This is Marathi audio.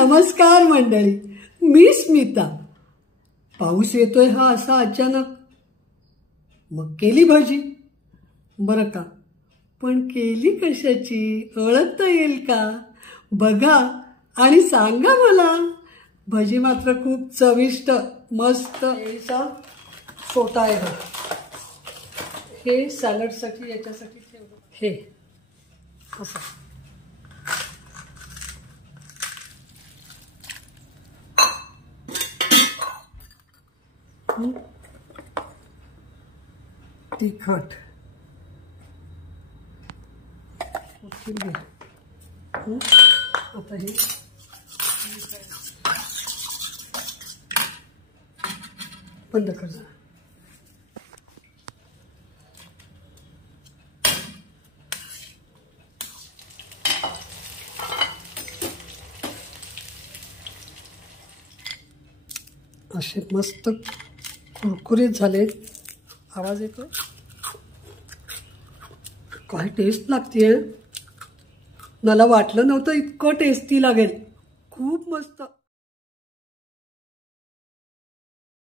नमस्कार मंडळी, मी स्मिता. पाऊस येतोय हा असा अचानक, मग केली भजी. बरं का, पण केली कशाची ओळखता येईल का बघा आणि सांगा मला. भजी मात्र खूप चविष्ट मस्त. याचा छोटा आहे हा, हे सॅलडसाठी याच्यासाठी ठेवलं. हे असं तिखट आता हे बंद कर. असे मस्त कुरकुरीत झाले. आवाज येतो, काय टेस्ट लागतेय. मला वाटलं नव्हतं इतकं टेस्टी लागेल. खूप मस्त.